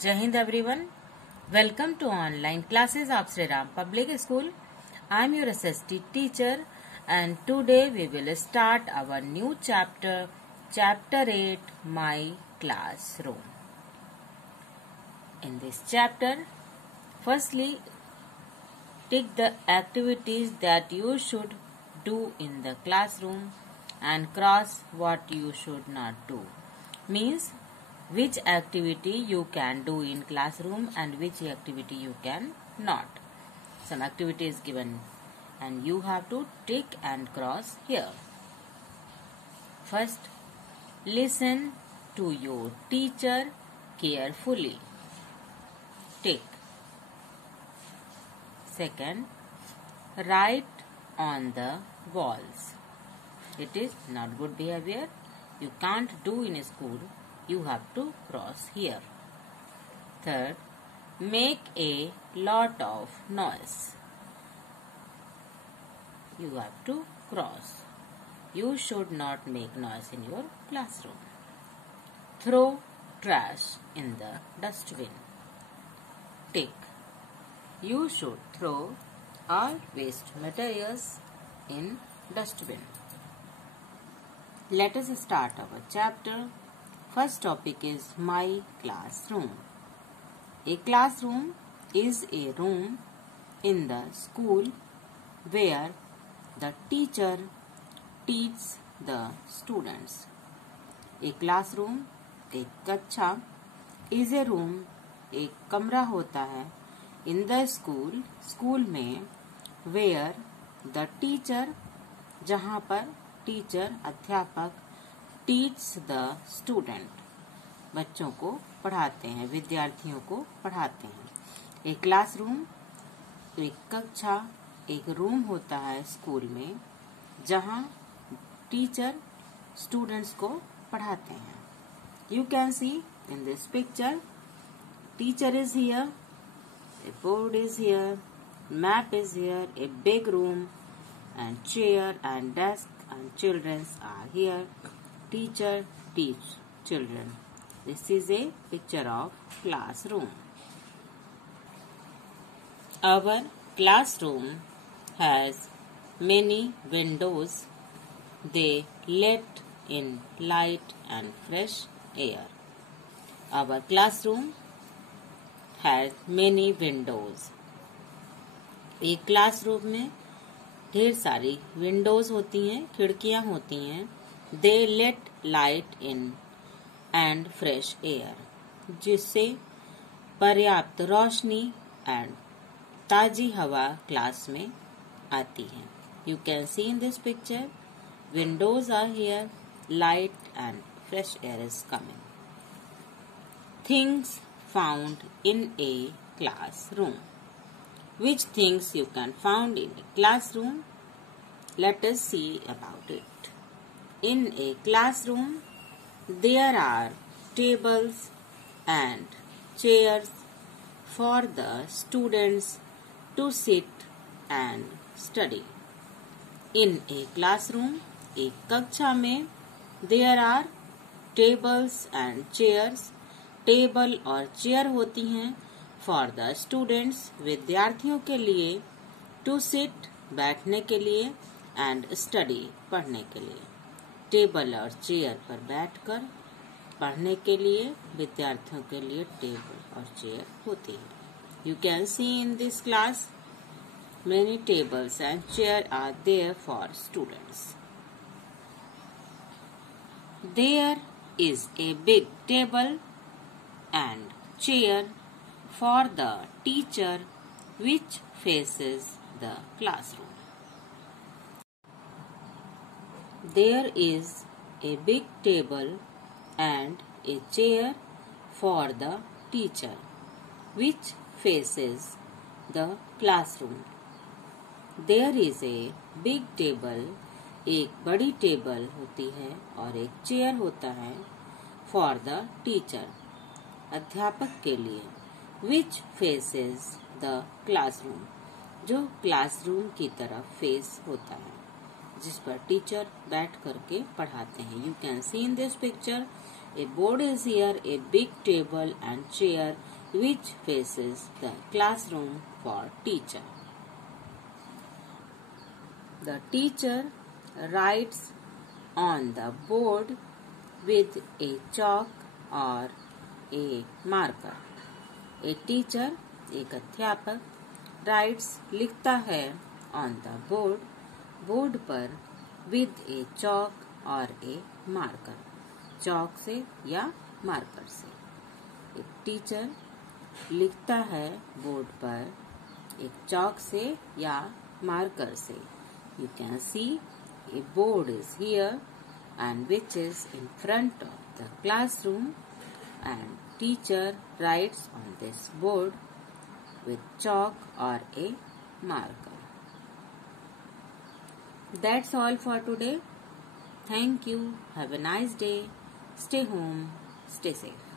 Jai Hind everyone. Welcome to online classes of Sri Ram Public School. I am your SST teacher and today we will start our new chapter, Chapter 8, My Classroom. In this chapter, firstly, take the activities that you should do in the classroom and cross what you should not do. Means which activity you can do in classroom and which activity you can not. Some activity is given and you have to tick and cross here. First, listen to your teacher carefully. Tick. Second, write on the walls. It is not good behavior. You can't do in a school. You have to cross here. Third, make a lot of noise. You have to cross. You should not make noise in your classroom. Throw trash in the dustbin. Tick. You should throw all waste materials in dustbin. Let us start our chapter. First topic is my classroom. A classroom is a room in the school where the teacher teaches the students. A classroom, एक कक्षा, is a room, एक कमरा होता है in the school में where the teacher, जहाँ पर teacher अध्यापक teach the student, बच्चों को पढ़ाते हैं, विद्यार्थियों को पढ़ाते हैं. एक क्लासरूम, एक कक्षा, एक रूम होता है स्कूल में जहाँ टीचर स्टूडेंट्स को पढ़ाते हैं. You can see in this picture, teacher is here, a board is here, map is here, a big room and chair and desk and children are here. Teacher teach children. This is a picture of classroom. Our classroom has many windows. They let in light and fresh air. Our classroom has many windows. एक classroom में ढेर सारी Windows होती हैं, खिड़कियां होती हैं. They let light in and fresh air, जिससे पर्याप्त रोशनी and ताजी हवा क्लास में आती है. You can see in this picture, windows are here, light and fresh air is coming. Things found in a classroom. Which things you can find in a classroom? Let us see about it. In a classroom, there are tables and chairs for the students to sit and study. In a classroom, एक कक्षा में there are tables and chairs. Table और chair होती हैं for the students, विद्यार्थियों के लिए, to sit, बैठने के लिए, and study, पढ़ने के लिए. टेबल और चेयर पर बैठकर पढ़ने के लिए विद्यार्थियों के लिए टेबल और चेयर होती है. You can see in this class many tables and chairs are there for students. There is a big table and chair for the teacher which faces the classroom. There is a big table and a chair for the teacher which faces the classroom. There is a big table, एक बड़ी table होती है और एक chair होता है for the teacher, अध्यापक के लिए, which faces the classroom, जो क्लासरूम की तरफ फेस होता है, जिस पर टीचर बैठ करके पढ़ाते हैं. You can see in this picture A board is here, a big table and chair which faces the classroom for teacher. The teacher writes on the board with a chalk or a marker. A teacher, एक अध्यापक, writes लिखता है on the board पर with a chalk or a marker. चौक से या marker से. एक teacher लिखता है बोर्ड पर एक चौक से या मार्कर से. You can see a board is here and which is in front of the classroom, and teacher writes on this board with chalk or a marker. That's all for today. Thank you. Have a nice day. Stay home. Stay safe.